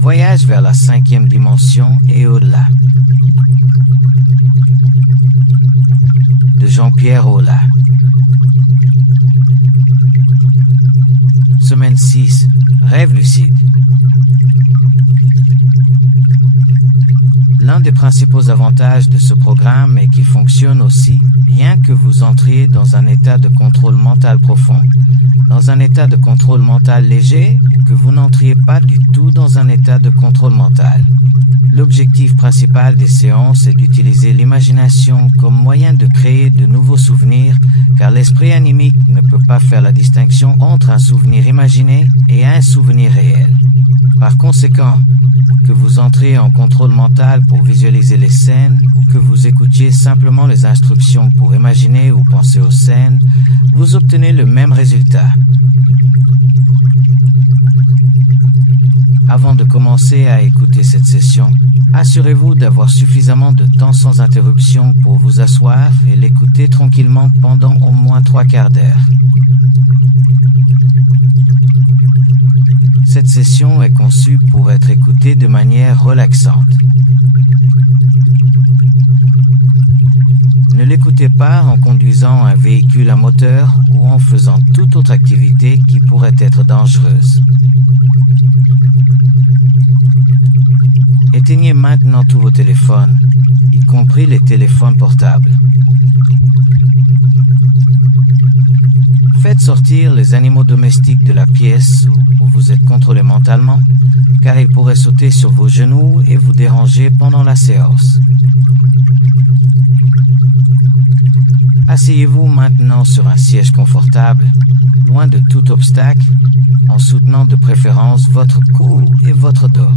Voyage vers la 5e dimension et au-delà. De Jean-Pierre Aulas. Semaine 6. Rêve lucide. L'un des principaux avantages de ce programme est qu'il fonctionne aussi bien que vous entriez dans un état de contrôle mental profond, dans un état de contrôle mental léger ou que vous n'entriez pas du tout dans un état de contrôle mental. L'objectif principal des séances est d'utiliser l'imagination comme moyen de créer de nouveaux souvenirs, car l'esprit animique ne peut pas faire la distinction entre un souvenir imaginé et un souvenir réel. Par conséquent, que vous entriez en contrôle mental pour visualiser les scènes ou que vous écoutiez simplement les instructions pour imaginer ou penser aux scènes, vous obtenez le même résultat. Avant de commencer à écouter cette session, assurez-vous d'avoir suffisamment de temps sans interruption pour vous asseoir et l'écouter tranquillement pendant au moins 3/4 d'heure. Cette session est conçue pour être écoutée de manière relaxante. Ne l'écoutez pas en conduisant un véhicule à moteur ou en faisant toute autre activité qui pourrait être dangereuse. Éteignez maintenant tous vos téléphones, y compris les téléphones portables. Faites sortir les animaux domestiques de la pièce où vous êtes contrôlé mentalement, car ils pourraient sauter sur vos genoux et vous déranger pendant la séance. Asseyez-vous maintenant sur un siège confortable, loin de tout obstacle, en soutenant de préférence votre cou et votre dos.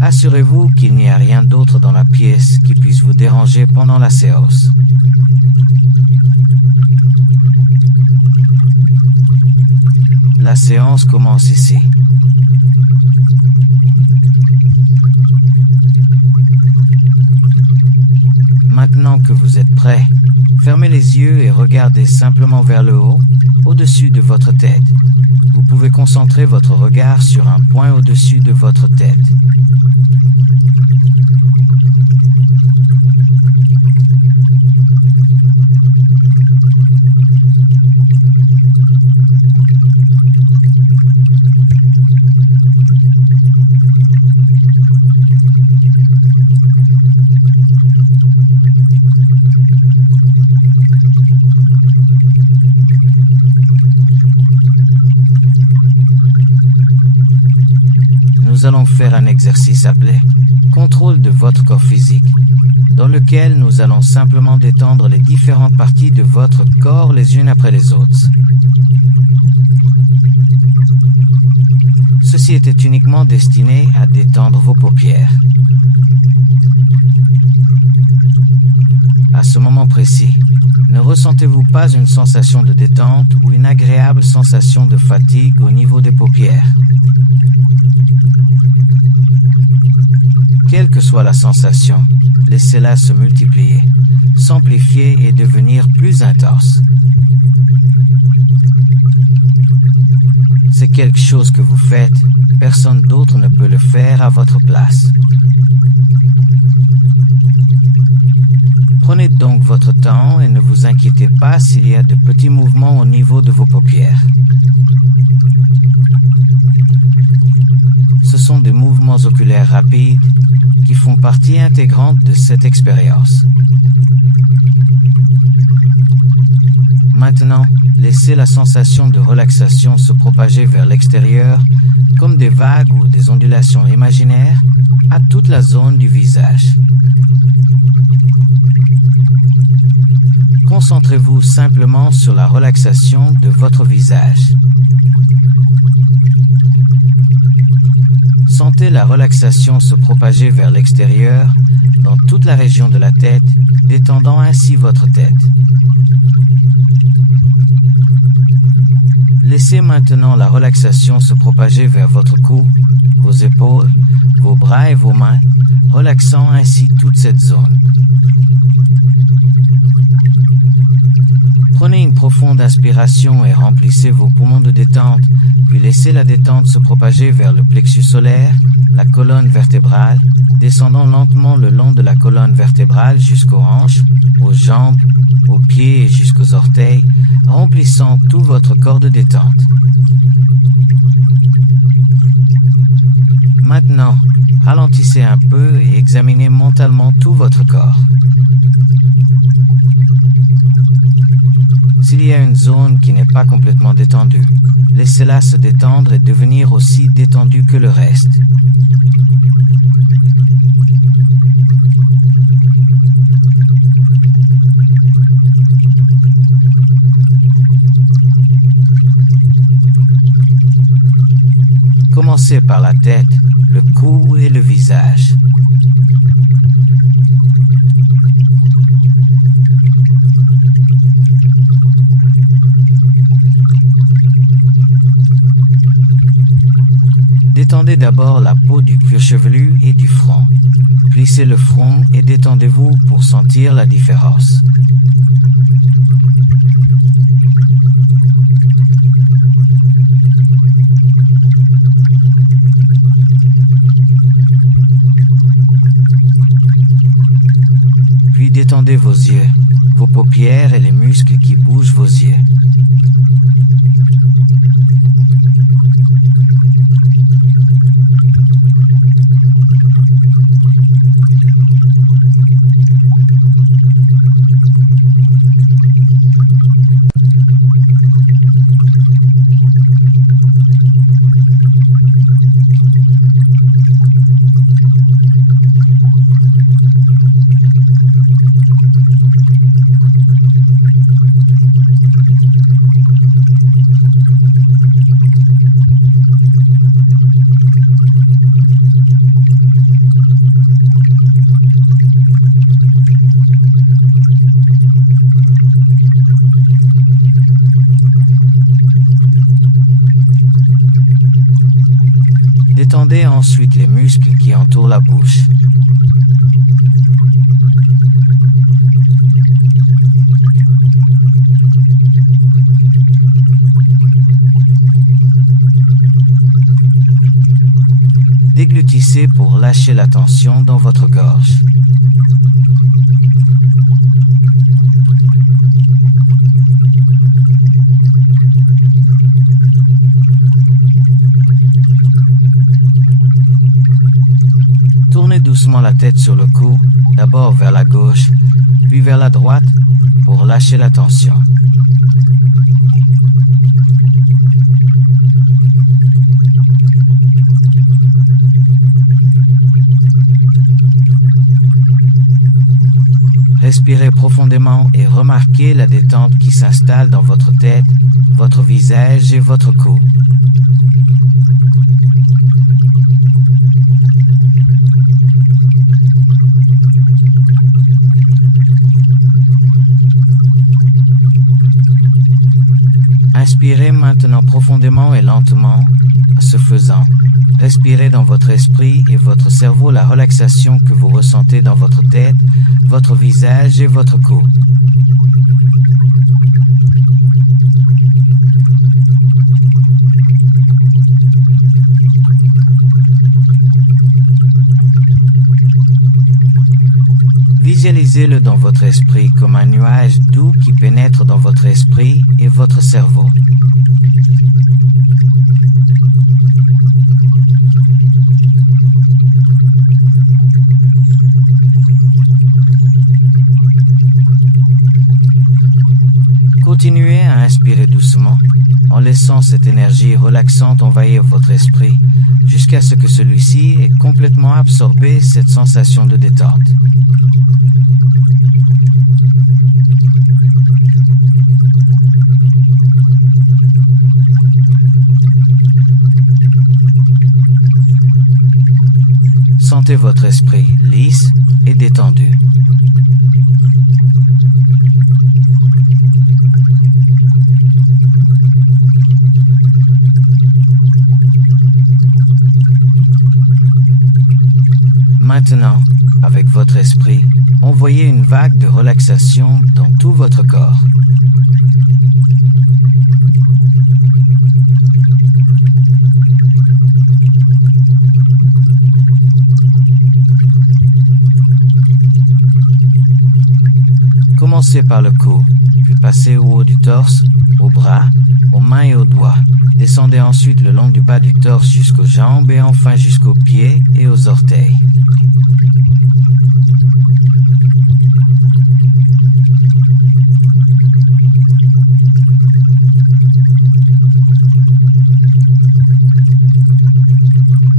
Assurez-vous qu'il n'y a rien d'autre dans la pièce qui puisse vous déranger pendant la séance. La séance commence ici. Maintenant que vous êtes prêt, fermez les yeux et regardez simplement vers le haut, au-dessus de votre tête. Vous pouvez concentrer votre regard sur un point au-dessus de votre tête. Nous allons faire un exercice appelé « Contrôle de votre corps physique », dans lequel nous allons simplement détendre les différentes parties de votre corps les unes après les autres. Ceci était uniquement destiné à détendre vos paupières. À ce moment précis, ne ressentez-vous pas une sensation de détente ou une agréable sensation de fatigue au niveau des paupières? Quelle que soit la sensation, laissez-la se multiplier, s'amplifier et devenir plus intense. C'est quelque chose que vous faites, personne d'autre ne peut le faire à votre place. Prenez donc votre temps et ne vous inquiétez pas s'il y a de petits mouvements au niveau de vos paupières. Ce sont des mouvements oculaires rapides qui font partie intégrante de cette expérience. Maintenant, laissez la sensation de relaxation se propager vers l'extérieur comme des vagues ou des ondulations imaginaires à toute la zone du visage. Concentrez-vous simplement sur la relaxation de votre visage. Sentez la relaxation se propager vers l'extérieur, dans toute la région de la tête, détendant ainsi votre tête. Laissez maintenant maintenant la relaxation se propager vers votre cou, vos épaules, vos bras et vos mains, relaxant ainsi toute cette zone. Prenez une profonde inspiration et remplissez vos poumons de détente, puis laissez la détente se propager vers le plexus solaire, la colonne vertébrale, descendant lentement le long de la colonne vertébrale jusqu'aux hanches, aux jambes, aux pieds et jusqu'aux orteils, remplissant tout votre corps de détente. Maintenant, ralentissez un peu et examinez mentalement tout votre corps. S'il y a une zone qui n'est pas complètement détendue, laissez-la se détendre et devenir aussi détendue que le reste. Commencez par la tête, le cou et le visage. Détendez d'abord la peau du cuir chevelu et du front. Plissez le front et détendez-vous pour sentir la différence. Puis détendez vos yeux, vos paupières et les muscles qui bougent vos yeux. Détendez ensuite les muscles qui entourent la bouche. Déglutissez pour lâcher la tension dans votre gorge. Tournez doucement la tête sur le cou, d'abord vers la gauche, puis vers la droite, pour lâcher la tension. Respirez profondément et remarquez la détente qui s'installe dans votre tête, votre visage et votre cou. Inspirez maintenant profondément et lentement. Ce faisant, respirez dans votre esprit et votre cerveau la relaxation que vous ressentez dans votre tête, votre visage et votre cou. Visualisez-le dans votre esprit comme un nuage doux qui pénètre dans votre esprit et votre cerveau. Continuez à inspirer doucement, en laissant cette énergie relaxante envahir votre esprit, jusqu'à ce que celui-ci ait complètement absorbé cette sensation de détente. Sentez votre esprit lisse et détendu. Maintenant, avec votre esprit, envoyez une vague de relaxation dans tout votre corps. Commencez par le cou, puis passez au haut du torse, aux bras, aux mains et aux doigts. Descendez ensuite le long du bas du torse jusqu'aux jambes et enfin jusqu'aux pieds et aux orteils.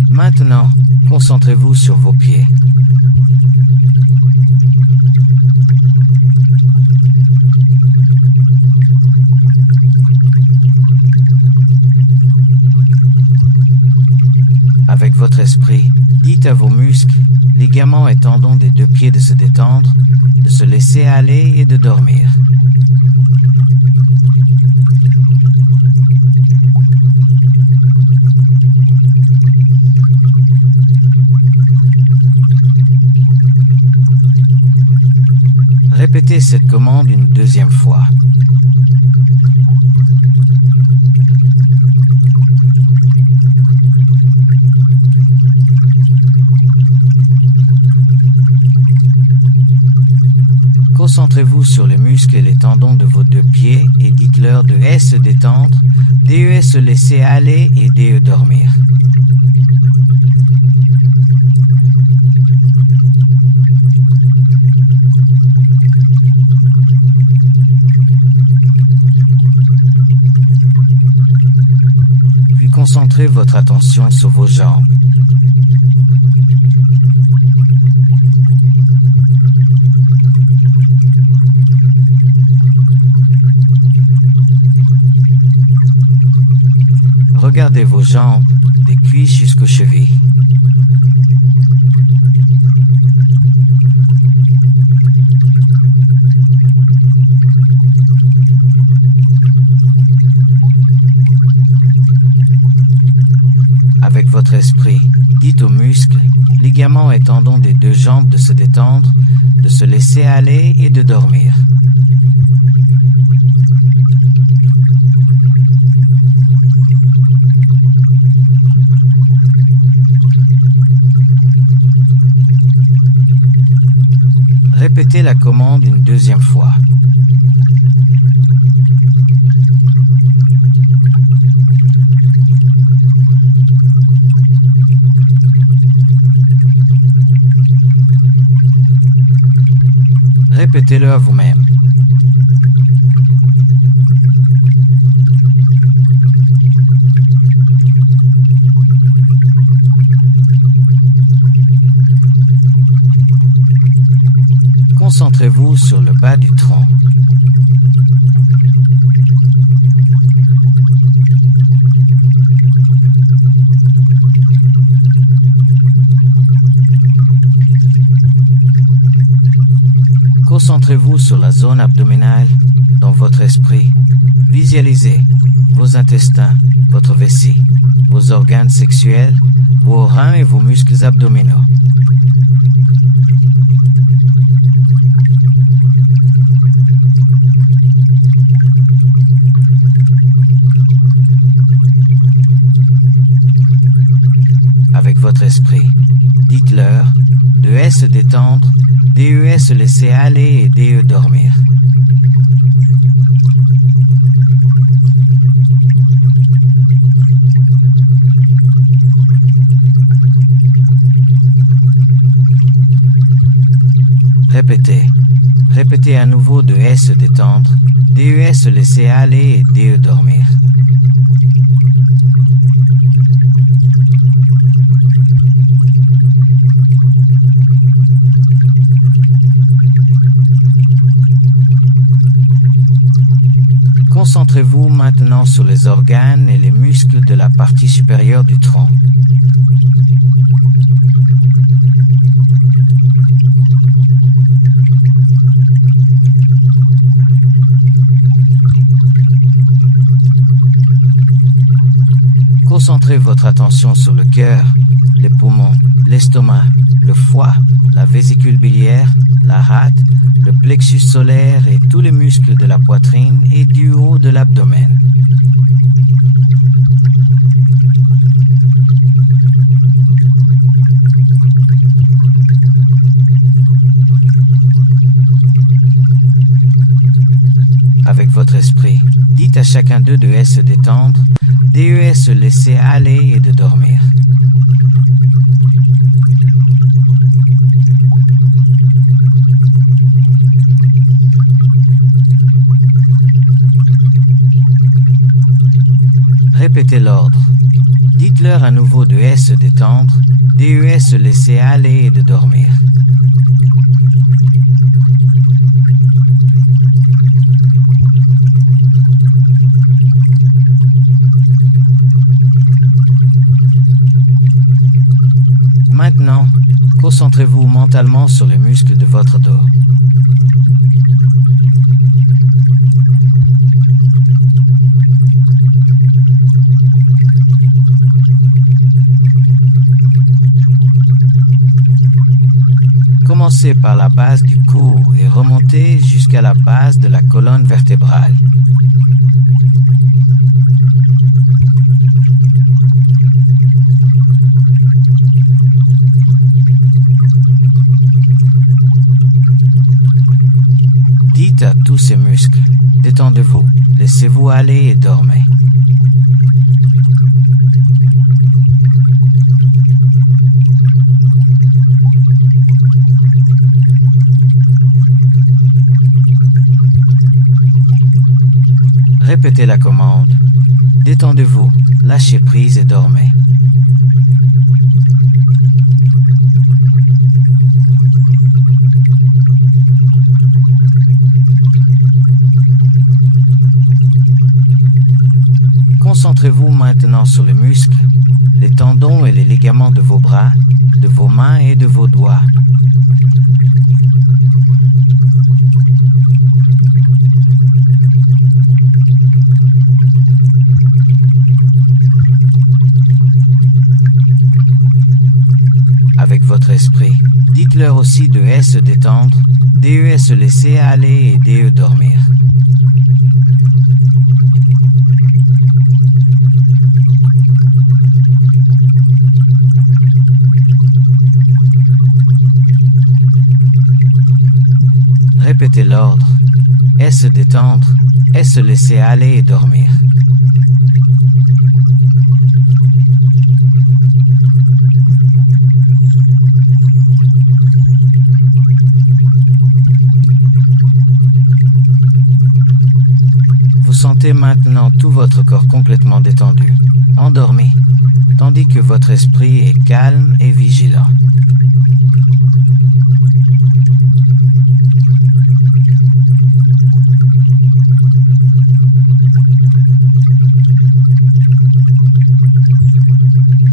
Maintenant, concentrez-vous sur vos pieds. Avec votre esprit, dites à vos muscles, ligaments et tendons des deux pieds de se détendre, de se laisser aller et de dormir. Répétez cette commande une deuxième fois. Concentrez-vous sur les muscles et les tendons de vos deux pieds et dites-leur de S se détendre, DE se laisser aller et DE dormir. Puis concentrez votre attention sur vos jambes. Regardez vos jambes, des cuisses jusqu'aux chevilles. Avec votre esprit, dites aux muscles, ligaments et tendons des deux jambes de se détendre, de se laisser aller et de dormir. Répétez la commande une deuxième fois. Répétez-le à vous-même. Concentrez-vous sur le bas du tronc. Concentrez-vous sur la zone abdominale dans votre esprit. Visualisez vos intestins, votre vessie, vos organes sexuels, vos reins et vos muscles abdominaux. Avec votre esprit, dites-leur de S se détendre, DE se laisser aller et DE dormir. Répétez à nouveau de S se détendre, DE se laisser aller et DE dormir. Concentrez-vous maintenant sur les organes et les muscles de la partie supérieure du tronc. Concentrez votre attention sur le cœur, les poumons, l'estomac, le foie, la vésicule biliaire, la rate, le plexus solaire et tous les muscles de la poitrine et du haut de l'abdomen. Avec votre esprit, dites à chacun d'eux de se détendre, de se laisser aller et de dormir. Répétez l'ordre. Dites-leur à nouveau de se détendre, de se laisser aller et de dormir. Maintenant, concentrez-vous mentalement sur les muscles de votre dos. Commencez par la base du cou et remontez jusqu'à la base de la colonne vertébrale. Dites à tous ces muscles, détendez-vous, laissez-vous aller et dormez. Répétez la commande. Détendez-vous, lâchez prise et dormez. Concentrez-vous maintenant sur les muscles, les tendons et les ligaments de vos bras, de vos mains et de vos doigts. Avec votre esprit, dites-leur aussi de se détendre, de se laisser aller et de dormir. Répétez l'ordre, se détendre, se laisser aller et dormir. Vous sentez maintenant tout votre corps complètement détendu, endormi, tandis que votre esprit est calme et vigilant.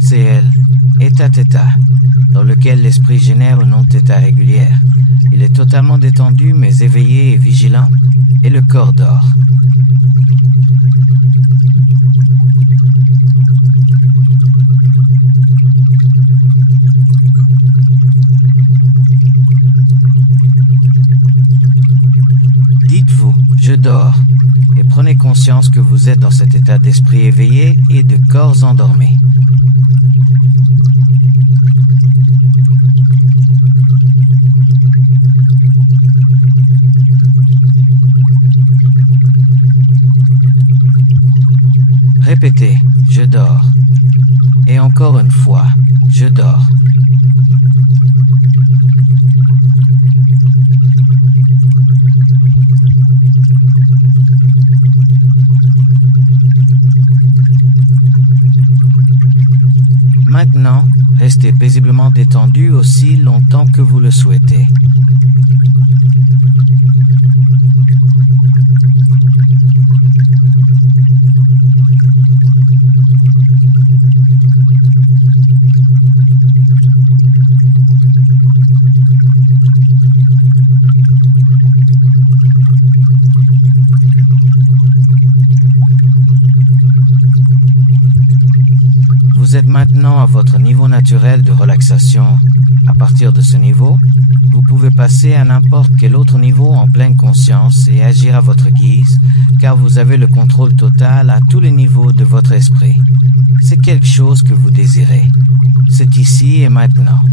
C'est elle, état-état, dans lequel l'esprit génère une onde-état régulière. Il est totalement détendu mais éveillé et vigilant, et le corps dort. Dites-vous, je dors, et prenez conscience que vous êtes dans cet état d'esprit éveillé et de corps endormi. Répétez, je dors. Et encore une fois, je dors. Maintenant, restez paisiblement détendu aussi longtemps que vous le souhaitez. Vous êtes maintenant à votre niveau naturel de relaxation. À partir de ce niveau, vous pouvez passer à n'importe quel autre niveau en pleine conscience et agir à votre guise, car vous avez le contrôle total à tous les niveaux de votre esprit. C'est quelque chose que vous désirez. C'est ici et maintenant.